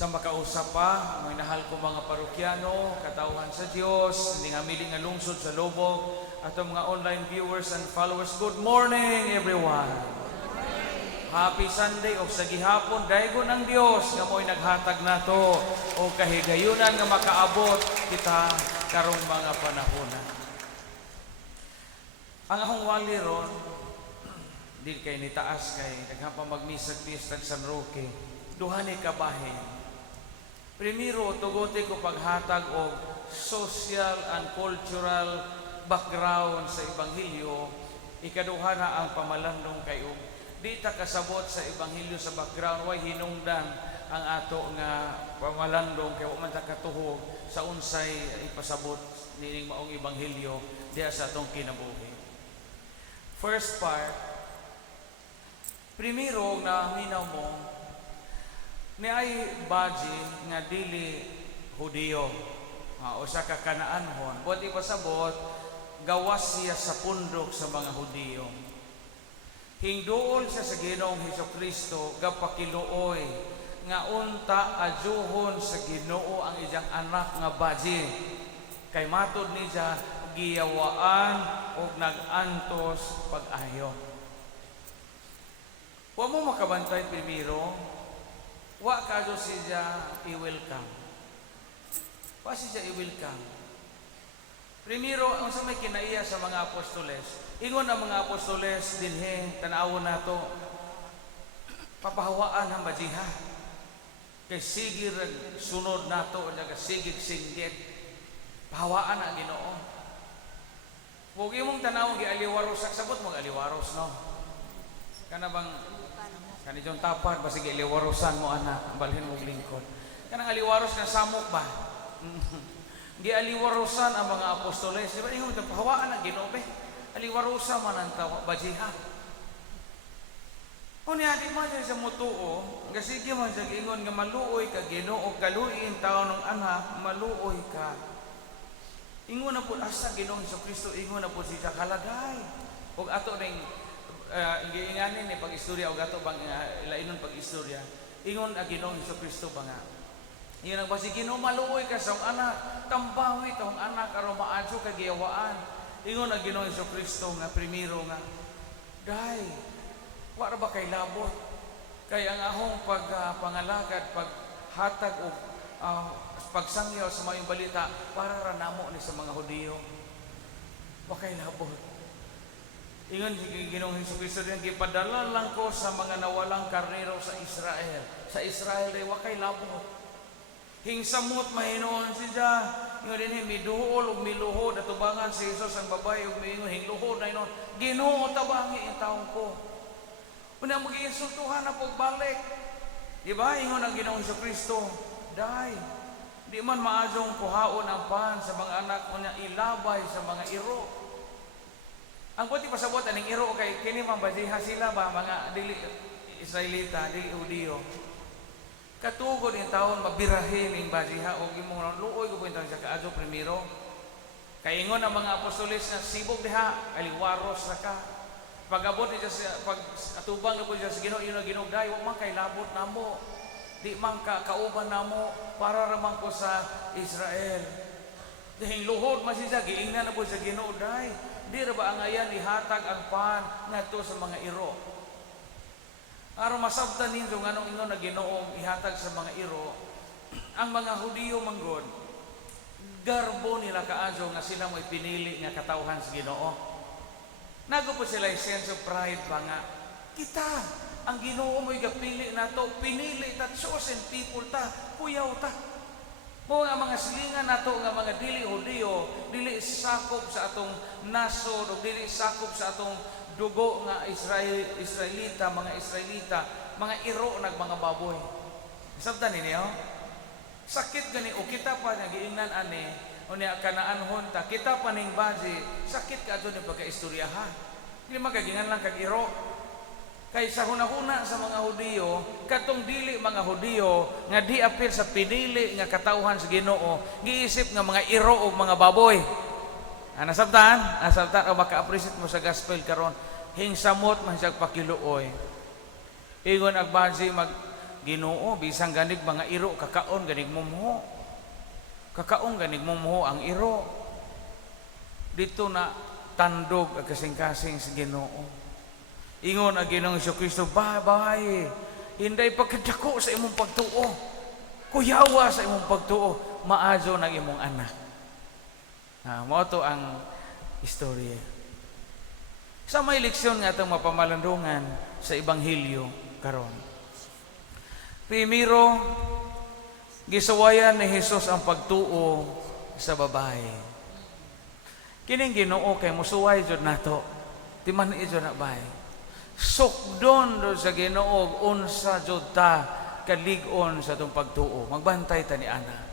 Sa makausap pa, ang inahal ko mga parokyano, katauhan sa Diyos, hindi nga miling nga lungsod sa Lobog, at ang mga online viewers and followers, good morning everyone! Happy Sunday o sa gihapon, daygon ng Diyos nga mo'y naghatag nato o kahigayunan nga makaabot kita karong mga panahon. Ang akong wali ron, di kay nitaas kay naghapa magmisag pistag San Roque, duha ni kabahin. Primero, tugote ko paghatag o social and cultural background sa Ebanghelyo. Ikaduha na ang pamalandong kayo. Di ta kasabot sa Ebanghelyo sa background, way hinungdan ang ato nga pamalandong kay wa man ta katuhog sa unsay ipasabot nining maong Ebanghelyo diha sa atong kinabuhi. First part, primero na minaw mo ni ay baji nga dili Hudiyo o sa kakanaanhon. Buat ipasabot, gawas siya sa pundok sa mga Hudiyo. Hingduol siya sa Ginoong Hesukristo, gapakiluoy, nga unta ajuhon sa Ginoo ang iyang anak nga baji. Kay matod niya, giyawaan o nagantos pag-ayo. Huwag mo makabantay primero, wa kadyo siya i-welcome. Wa siya i-welcome. Primero, ang sa may kinaiya sa mga apostoles, ingon ang mga apostoles dinhe tanawon nato, papahawaan ang bajiha. Kay sigir sunod nato, naga sigig singgit. Pahawaan ang Ginoo. Huwag imong tanawon, gi-aliwaros, sabot mo aliwaros, no? Kana bang kanijong tapad, basig aliwarosan mo anak, balhin mo lingkod. Kanang aliwaros na samok ba? Gialiwarosan ang mga apostoles. Diba yung pahawaan ang Ginoo be? Aliwarosa man ang tawa, bajiha. O niya, di man siya sa mutuo, kasi di man siya ingon nga maluoy ka Ginoo, kaluin tao ng anak, maluoy ka. Ingon na po, asa Ginoong Hesukristo, ingon na po siya kalagay. Huwag ato rin, inganin ni pag-istorya o gato bang ilainon pag-istorya. Ingon ang Ginoong Hesukristo ba nga? Ingon ang basi, Ginoo maluoy ka sa anak, tambawi ka ang anak, aron maadyo ka giyawaan. Ingon ang Ginoong Hesukristo nga, primero nga, Day, wala ba kay labot? Kay ang ahong pangalagad, paghatag o pagsangyaw sa mga balita, para ranamo ni sa mga Hudiyo. Wa kay labot. Ingon si Ginoong Hesukristo din, gipadala lang ko sa mga nawalang karnero sa Israel. Sa Israel rin, wakay labot. Hingsamot mahinoon siya. Ingon din, miduhol o miluhod, atubangan si Jesus ang babae o miingon, hingluhod na inon. Ginoo tabangi ang taong ko. Una mag-iinsultuhan na pagbalik. Diba? Ingon ang Ginoong Hesukristo, Day, di man maadjong kuhaon ang pan sa mga anak mo niya, ilabay sa mga iro. Ang buti pasabot aning iro kay kini mambajiha sila ba mga dili Israelita, dili Hudiyo. Katugod in taon mabirahin ning bajiha og imong luoy ko puntang sa kaadto primero. Kay ingon ang mga apostoles na sibog diha, aliwaros ra ka. Pag-abot niya sa pag atubang na po siya sa Ginoo, yun ang Ginoo, Day, wa man kay labot namo. Di man ka kauban namo para ramang ko sa Israel. Dahil luhod man siya, giingnan na po sa Ginoo, Day. Di ra ba ang ayan ihatag ang pan ngadto sa mga iro? Aron masabtan ninyo nganong ingon na Ginoo ihatag sa mga iro, ang mga Hudiyo manggod garbo nila kaadyo nga sila mo'y pinili nga katawhan sa Ginoo. Nago po sila sense of pride ba nga, kita ang Ginoo mo'y gapili nato, pinili ta, chosen people ta, kuyaw ta. Mo nga mga silingan nato nga mga dili Hudiyo, dili sakop sa atong nasod o dili sakop sa atong dugo nga Israelita, mga iro nag mga baboy. Sabtan ninyo? Sakit gani o kita pa nga giingnan ani o niya kanaanhon ta, kita pa ning baji, sakit ka adto ni pagkaistoryahan. Dili magagingan lang kag iro. Kay sa hunahuna sa mga Hudiyo, katong dili mga Hudiyo nga di apil sa pinili nga katawhan sa Ginoo, giisip nga mga iro o mga baboy. Nasabtan o maka-appreciate mo sa gospel karon, hingsamot man siya pakiluoy. Ingon agbansi Ginoo, bisang ganig mga iro kakaon ganig mumuho. Kakaon ganig mumuho ang iro. Dito na tandog ang kasing-kasing sa Ginoo. Ingon ang Ginoong Jesucristo, bahay, hinday pagkadako sa imong pagtuo. Kuyawa sa imong pagtuo, maazo ng imong anak. Mao to ang istorya. Sa may leksyon nga itong mapamalandungan sa Ebanghelyo karon. Primero, gisuwayan ni Jesus ang pagtuo sa babae. Kining Ginoo kay musuway jud nato. Timan ijo na bay. Sukdon do sa Ginoo unsa jud ta kalig-on sa tong pagtuo. Magbantay ta ni ana.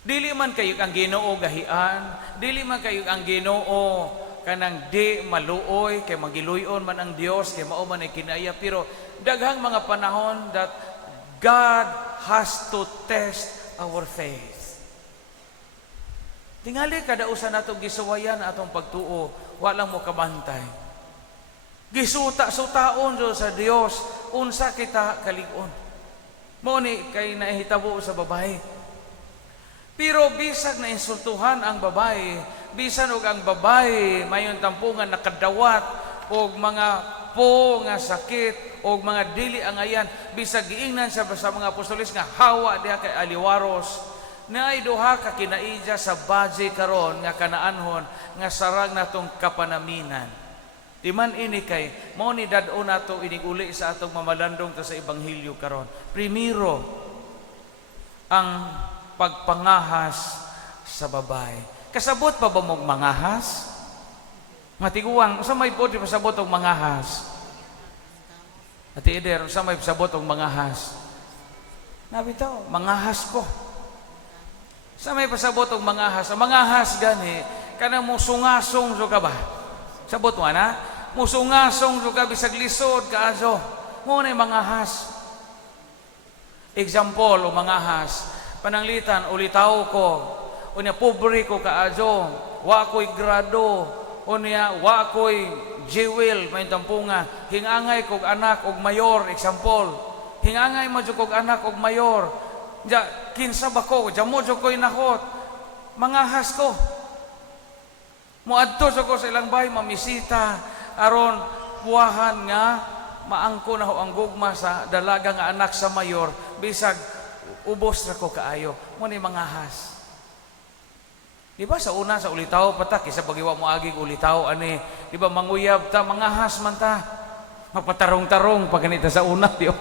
Dili man kayo ang Ginoo gahian, dili man kayo ang Ginoo kanang di maluoy kay magiluyon man ang Dios kay mao man ay kinaya, pero daghang mga panahon that God has to test our faith. Tingali kada usa nato gisuwayan atong pagtuo, wa lang mo kabantay. Gisuta-sutaon do sa Dios unsa kita kalig-on. Mao ni kay nahitabo sa babae. Pero bisag na insultuhan ang babae, bisan og ang babae mayon tampungan nakadawat og mga po nga sakit og mga dili ang ayan, bisag giingnan sa mga apostoles nga hawa diha kay aliwaros, naay duha ka kinaidya sa baji karon nga kanaanhon nga sarag natong kapanaminan. Timan ini kay mao ni dad-o nato iniguli sa atong mamalandong ta sa Ebanghelyo karon. Primero, ang pagpangahas sa babae. Kasabot pa ba mong mangahas? Matiguang, sa may po di pasabot og mangahas. Ati Eder, sa may pasabot og mangahas. Nabitaw, mangahas ko. Sa may pasabot og mangahas. Ang mangahas gani, kanang musungasong so ka ba? Sabot mo na? Musungasong so ka bisag lisod kaaso. Muna yung mangahas. Example o mangahas. Pananglitan, ulitaw ko. Unya pobre ko kaaso. Wa ko'y grado. Unya wa ko'y jewel may tampunga. Hingangay kog anak og mayor, example. Hingangay mo jud kog anak og mayor. Ja kinsa ba ko? Jamo jud ko'y nakot. Mangahas ko. Muadto ko sa ilang bahay mamisita aron buwahan nga maangko na ho ang gugma sa dalaga nga anak sa mayor bisag ubos ra ko kaayo. Mo ni mangahas. Di ba sa una sa ulitaw patak isa pagiwa mo agig ulitaw ani, di ba manguyab ta mangahas man ta. Magpatarong-tarong pag ganita sa una, di ba?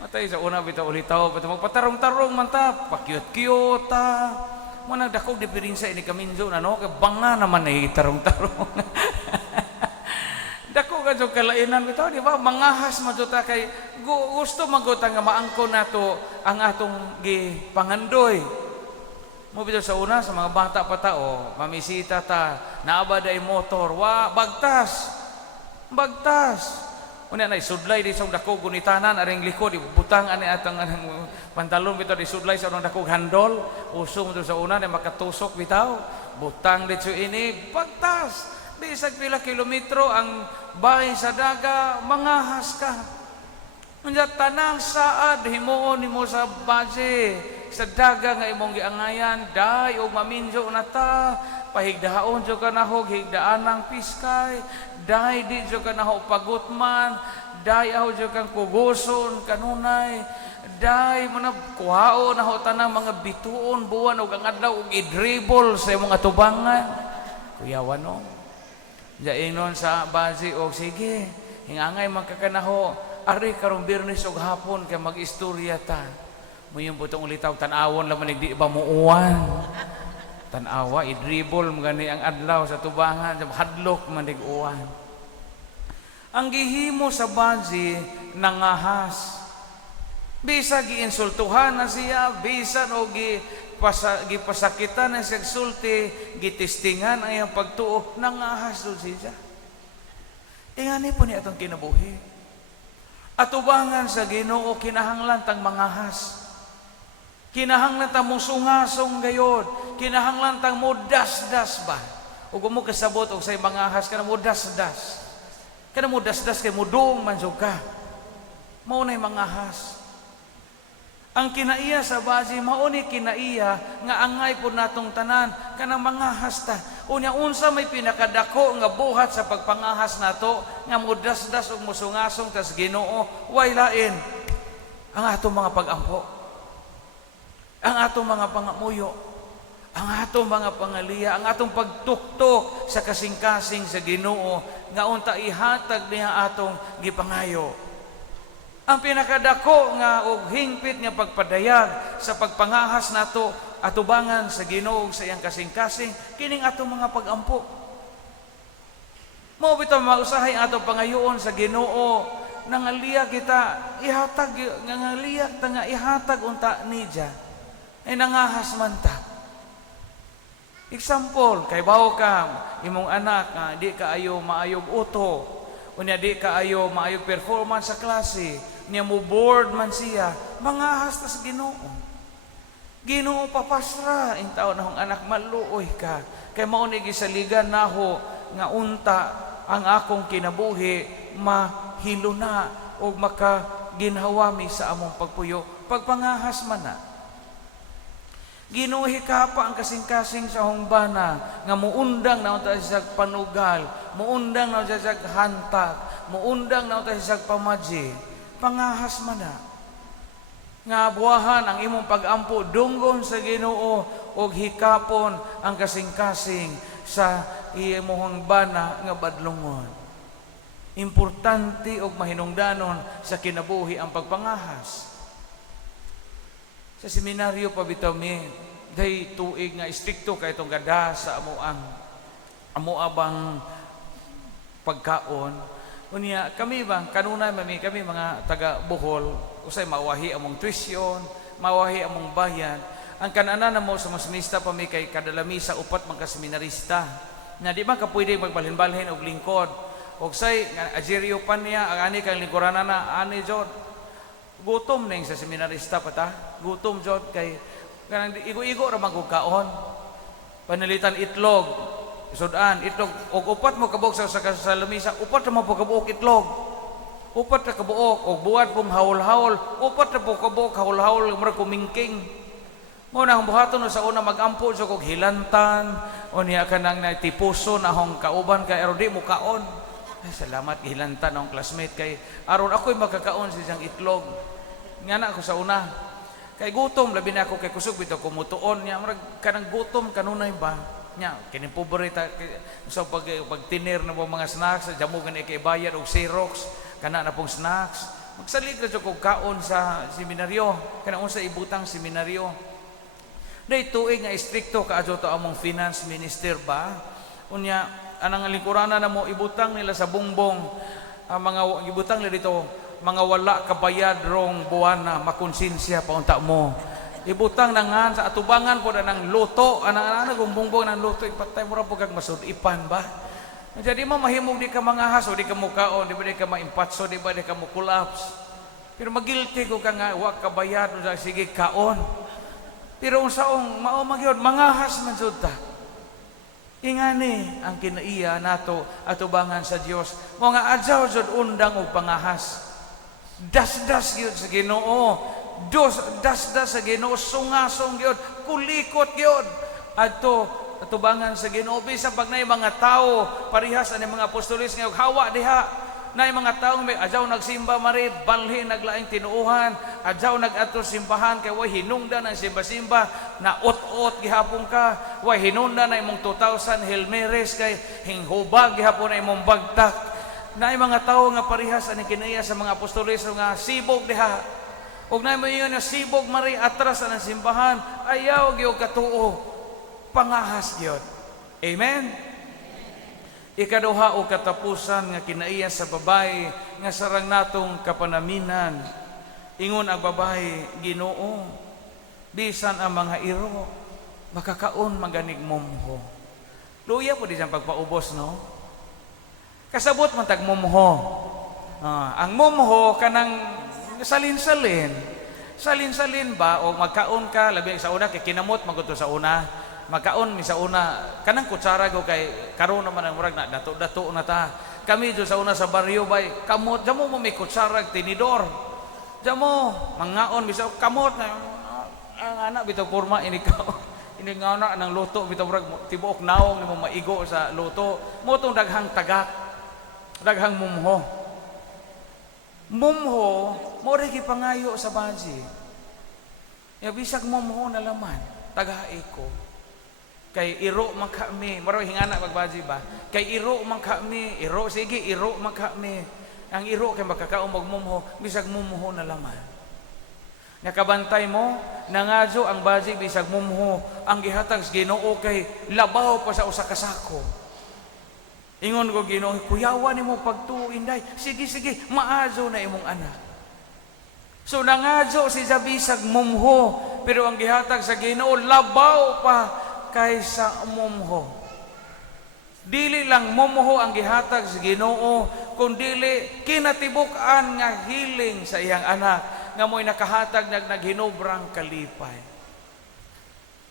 Matay sa una bitaw ulitaw patak magpatarong-tarong man ta, pakyut-kyut ta. Mo nagdakog diferensya ini kaminjo na no kay banga naman ay tarong-tarong. Dako ka jud kalainan bitaw, di ba? Mangahas man jud ta kay gusto maguta nga maangko nato ang atong gipangandoy. Mo bitaw sa una sa mga bata pa tao, mamisita ta, naaba day motor, wa bagtas. Bagtas. Unya na sudlay di sa dako gunitanan aring likod ibutang ani atang pantalon bitaw di sudlay sa dako handol, usong to sa una na makatusok bitaw, butang dito ini bagtas. Bisag pila kilometro ang bahay sa daga, mangahas ka. Unya tanang saad himuon nimo sa baje. Sa daga nga imong giangayan, day og maminjo na ta, pahigdaon jud ka nahog higdaan ng piskay, day di jud ka nahog pagutman, day aho jud kang kuguson kanunay, day mo na kuhao naho tanang mga bituon buwan og ang adlaw og i-dribble sa imong atubangan. Kuyawan no. Diainon sa bazi og sige, hingangay magkakanaho, ari karong Biyernes og hapon kay mag-istorya ta. Muyong butong ulitaw, tanawon laman di ba muuwan. Tanawa, i-dribble magani ang adlaw sa tubangan, hadlok maniguan. Ang gihimo sa bazi, nangahas. Bisa giinsultuhan na siya, bisan o gipasakitan na siya sulti, gitistingan ang iyang pagtuo, nangahas doon siya. Ingani po niya itong kinabuhi. Atubangan sa Ginoo, kinahanglan tang mangahas. Kinahanglan tang musungasong gayod. Kinahanglan tang mudas-das ba? O mo kasabot o say mangahas ka na mudas-das. Ka na mudas-das kay mudong man ka. mao nay mangahas. Ang kinaiya sa baji mao ni kinaiya nga angay pud natong tanan kanang mangahas ta. Unya unsa may pinakadako nga buhat sa pagpangahas nato nga mudasdas ug musungasong tas Ginoo, way lain ang atong mga pag-ampo, ang atong mga pangamuyo, ang atong mga pangaliya, ang atong pagtuktok sa kasing-kasing sa Ginoo nga unta ihatag niya atong gipangayo. Ang pinakadako nga og hingpit nga pagpadayag sa pagpangahas nato atubangan sa Ginoo sa iyang kasing-kasing kining atong mga pag-ampo. Mao bitaw mausahay atong pangayoon sa Ginoo nangaliya kita ihatag ngaliya ta nga ihatag unta niya ay nangahas man ta. Example, kay bawo ka imong anak nga di kaayo maayog uto, unya di kaayo maayog performance sa klase, niya mo board man siya, mangahas ta sa Ginoo. Ginoo papasra in taon na hong anak maluoy ka, kay mao ni gisaligan naho nga unta ang akong kinabuhi mahiluna o makaginhawami sa among pagpuyo, pagpangahas man na. Ginuhi ka pa ang kasing-kasing sa hungbana nga muundang na unta sa panugal, muundang na unta sa hantak, muundang na unta sa pamaji, pangahas man na. Nga buwahan ang imong pag-ampo dunggon sa Ginoo og hikapon ang kasing-kasing sa imong hungbana nga badlongon. Importante og mahinungdanon sa kinabuhi ang pagpangahas. Sa seminaryo pa bitaw mi day tuig nga istrikto kay itong gada sa amo abang pagkaon. Unya kami bang kanunay kami mga taga Bohol usay mawahi among tuition, mawahi among bayan. Ang kanana mo sa masmista pa mi kay kadalami sa upat mga seminarista. Na di man ka pwede magbalhin-balhin og lingkod. Og say nga ajeryo pa niya ang ani kang lingkurana na ani jod. Gutom ning sa seminarista pa ta. Gutom jod kay kanang igo-igo ra magkaon. Panalitan itlog. Sudan itlog og upat mo kabuok sa lamisa, upat ra mo kabuok itlog. Upat ra kabuok og buhat pong haul-haul, upat ra po kabuok haul-haul mura kumingking. Mo na ang buhaton sa una magampo sa kog hilantan o niya kanang natipuso na hong kauban kay aron di mo kaon. Ay, salamat hilantan ang classmate kay aron ako'y makakaon sa isang itlog. Nga na ako sa una. Kay gutom labi na ako kay kusog bitaw kumutuon niya murag kanang gutom kanunay ba? Nya kini pobreta so pagtinir na po mga snacks jamo gani kay bayad og Xerox kana na pong snacks. Magsalig ra ko kaon sa seminaryo kana unsa ibutang seminaryo. Day tuig nga istrikto kaadto to among finance minister ba? Unya anang lingkurana na mo ibutang nila sa bungbong ang mga ibutang nila dito mga wala kabayad rong buwan na makonsensya paunta mo. Ibutang nangan sa atubangan po na ng luto, anang gumbungbong ng luto, ipatay mo ra po kag masudipan ba? Jadi mo mahimog di ka mangahas o di ka mukaon, di ba di ka maimpatso, di ba di ka mukulaps. Pero magilty ko ka nga, wak kabayad, sige kaon. Pero unsaong mao magyod mangahas man jud ta. Ingani ang kinaiya nato atubangan sa Dios. Mo nga adlaw jud undang og pangahas. Das-das gyud sa Ginoo. Das-das sa Ginoo, sungasong gyud, kulikot gyud. Adto atubangan sa Ginoo bisan pag nay mga tao parihas ani mga apostoles nga hawa diha. Nay mga taong may adyaw nagsimba mari, balhin naglaing tinuuhan, adyaw nagadto simbahan kay way hinungdan ang simba-simba, na ot-ot gihapon ka, way hinungdan na imong 2,000 Hilmeres kay hinghubag gihapon na imong bagtak. Nay mga tao nga parihas ani kinaiya sa mga apostoles nga sibog diha. Og nay mo yun nga sibog mari atras ang simbahan, ayaw gyud katuo. Pangahas gyud. Amen. Ikaduha o katapusan nga kinaiya sa babae nga sarang natong kapanaminan. Ingon ang babae, Ginoo, bisan ang mga iro, makakaon maganig momho. Luya po di siyang pagpaubos, no? Kasabot man tag momho. Ang momho kanang salin-salin. Salin-salin ba o magkaon ka, labi sa una, kay kinamot maguto sa una. Magkaon mi sa una kanang kutsara ko kay karon naman ang murag na dato-dato na ta. Kami do sa una sa baryo bay kamot jamo mo may kutsara tinidor. Diyan mo, mangaon, bisa kamot na, ang anak, bitaw porma, inikaw. Ini nga anak ng luto, bitaw tibuok naong na mo maigo sa luto. Mo itong daghang tagak, daghang mumho. Mumho, mo rin kipangayo sa baji. Bisag mumho na laman, tagahay ko. Kay iro man kami, maro hingana magbaji ba? Kay iro man kami, sige, iro man kami. Ang iro kay makakaon magmumho, bisag mumho na laman. Nakabantay mo, nangadyo ang baji bisag mumho, ang gihatag sa Ginoo kay labaw pa sa usa ka sako. Ingon ko Ginoo, kuyawan nimo pagtuo inday. Sige, maadyo na imong anak. So nangadyo si bisag mumho, pero ang gihatag sa Ginoo labaw pa kaysa mumho. Dili lang mumho ang gihatag sa Ginoo, kundili kinatibuk-an nga hiling sa iyang anak nga mo'y nakahatag naghinobrang kalipay.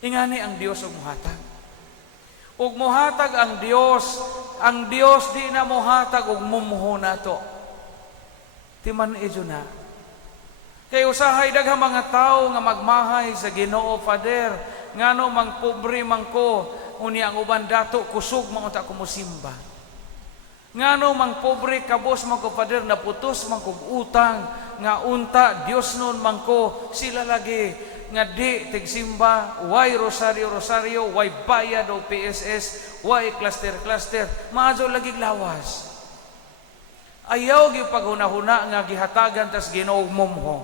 Ingani ang Dios og mohatag. Ug mohatag ang Dios di na mohatag og mumho nato. Timan idyo na. Kay usahay daghang mga tawo nga magmahay sa Ginoo, Father, ngano mang pobre man ko, unya ang uban dato kusog man unta ko mosimba. Ngano mang pobre kabos man ko, Father, naputos man ko utang nga unta Dios nun man ko sila lagi nga di tigsimba, why rosaryo, why bayad o PSS, why cluster, maazo lagi lawas. Ayaw gi paghunahuna nga gihatagan tas Ginoo mumho.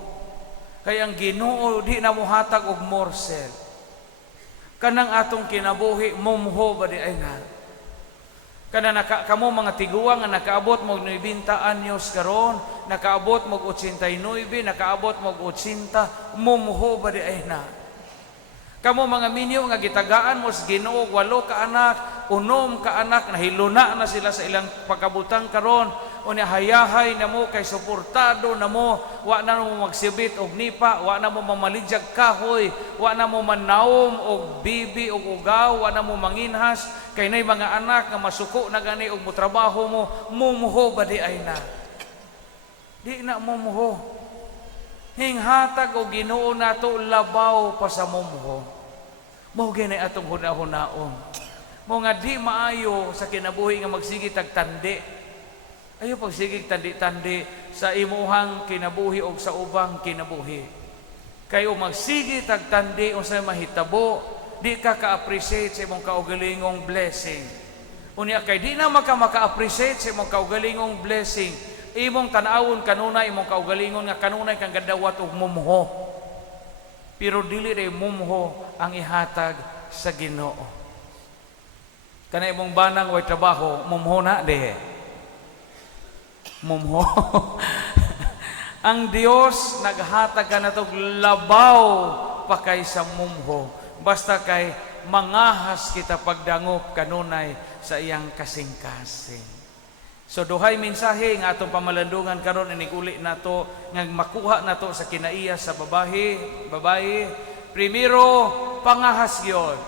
Kay ang Ginoo di na mohatag og morsel. Kanang atong kinabuhi mumho ba di ay na. Kana kamo mga tiguang nga nakaabot mo 90 anyos karon, nakaabot mo 89, nakaabot mo 80, mumho ba di ay na. Kamo mga minyo nga gitagaan mo sa Ginoo 8 ka anak, 6 ka anak, nahiluna na sila sa ilang pagkabutang karon. Unya hayahay na mo kay suportado na mo, wa na mo magsibit og nipa, wa na mo mamalidyag kahoy, wa na mo manawom og bibi og ugaw, wa na mo manginhas kay nay mga anak nga masuko na gani og motrabaho mo, mumho ba di ay na. Di na mumho. Hinghatag og Ginoo nato labaw pa sa mumho. Mao gani atong hunahunaon. Mo nga di maayo sa kinabuhi nga magsigi tagtandi. Ayaw pagsigig tandi-tandi sa imuhang kinabuhi o sa ubang kinabuhi. Kayo magsigi tagtandi o sa mahitabo, di ka ka-appreciate sa imong kaugalingong blessing. Unya kay di na maka-appreciate sa imong kaugalingong blessing, imong tanawon kanunay imong kaugalingon nga kanunay kang gadawat og mumho. Pero dili ray mumho ang ihatag sa Ginoo. Kana imong banang way trabaho, mumho na de. Mumho. Ang Dios naghatag ka na itong labaw pa kay sa mumho. Basta kay mangahas kita pagdangop kanunay sa iyang kasing-kasing. So duhay mensahe nga atong pamalandungan karon iniguli nato nga makuha nato sa kinaiya sa babae. Primero, pangahas gyud.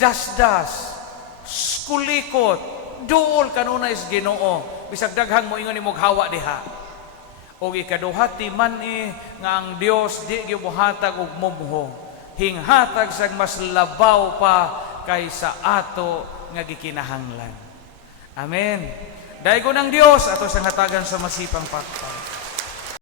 Das-das, skulikot, duol kanunay sa Ginoo. Bisag daghang mo ingon imong hawa diha. O ikaduha timan nga ang Dios di gyud mohatag og mumho. Hinghatag sa mas labaw pa kaysa ato nga gikinahanglan. Amen. Daigo ng Dios ato sa hatagan sa masipang pagpa.